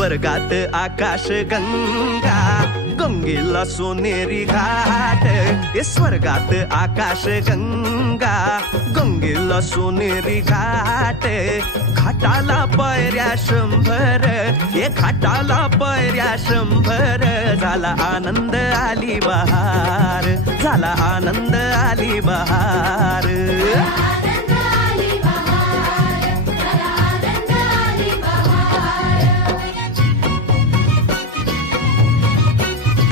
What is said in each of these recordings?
स्वर्गात आकाश गंगा, गंगेला सोनेरी घाट. स्वर्गात आकाश गंगा, गंगेला सोनेरी घाट. घाटाला पायऱ्या 100, घाटाला पायऱ्या 100. झाला आनंद आली बहार, झाला आनंद आली बहार.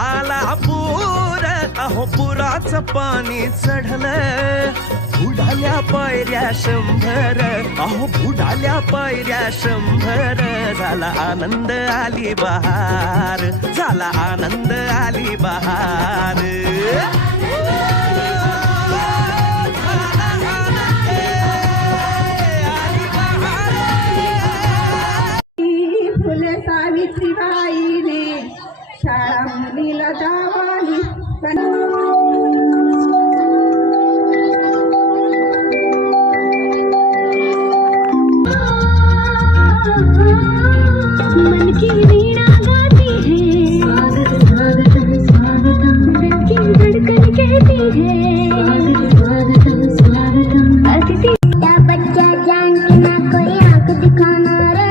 आला पूर, अहो पुराचं पाणी चढलं. बुडाल्या पायऱ्या 100, अहो बुडाल्या पायऱ्या 100. झाला आनंद आली बहार, झाला आनंद आली बहार. फुले सावित्रीबाईने शाळा मुलीला जावाली. मन की वीणा गाती है, स्वागतम स्वागतम. दिल की धड़कन कहती है, स्वागतम स्वागतम. अतिथि क्या बच्चा जान के ना कोई आंख दिखाना रे.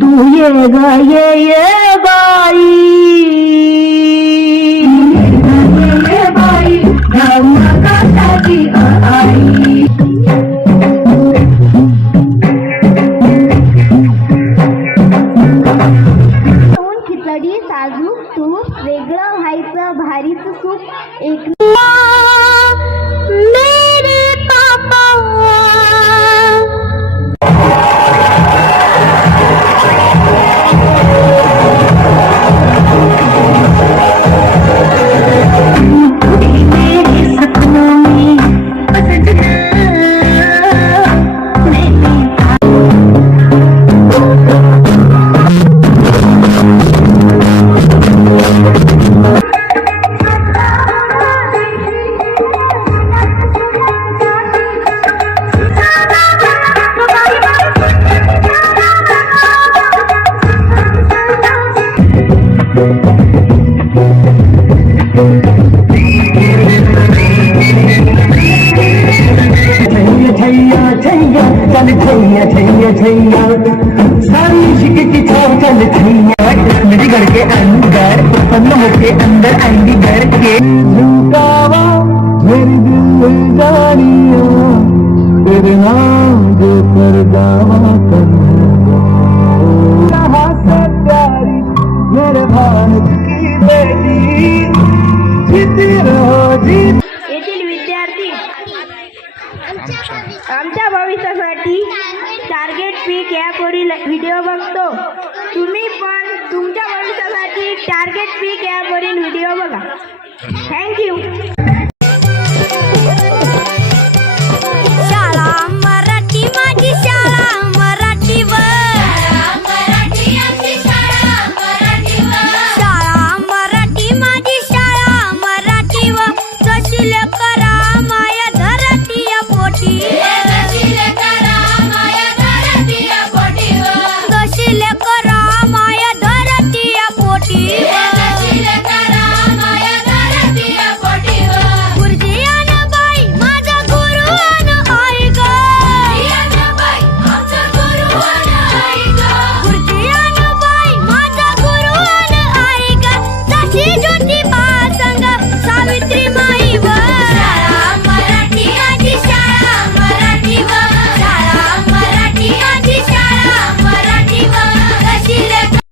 तू ये बाई, ये बाई धर्मकाठी आई. खिचडी साजूक तूप वेगळं व्हायचं भारीच सूप. एक मेरे पापा मेरे सपनों में लम्हों के अंदर आएंगी घर के झुकावा मेरी दिल जानिया तेरे नाम जो कर दावा कहाँ से प्यारी मेरे भानज की बेटी जीती रहो जीत येथील विद्यार्थी आमच्या भविष्यासाठी टार्गेट पीक ॲपवरील व्हिडिओ बघतो. तुम्ही पण तुमच्या भविष्यासाठी टार्गेट पीक ॲपवरील व्हिडिओ बघा. थँक्यू.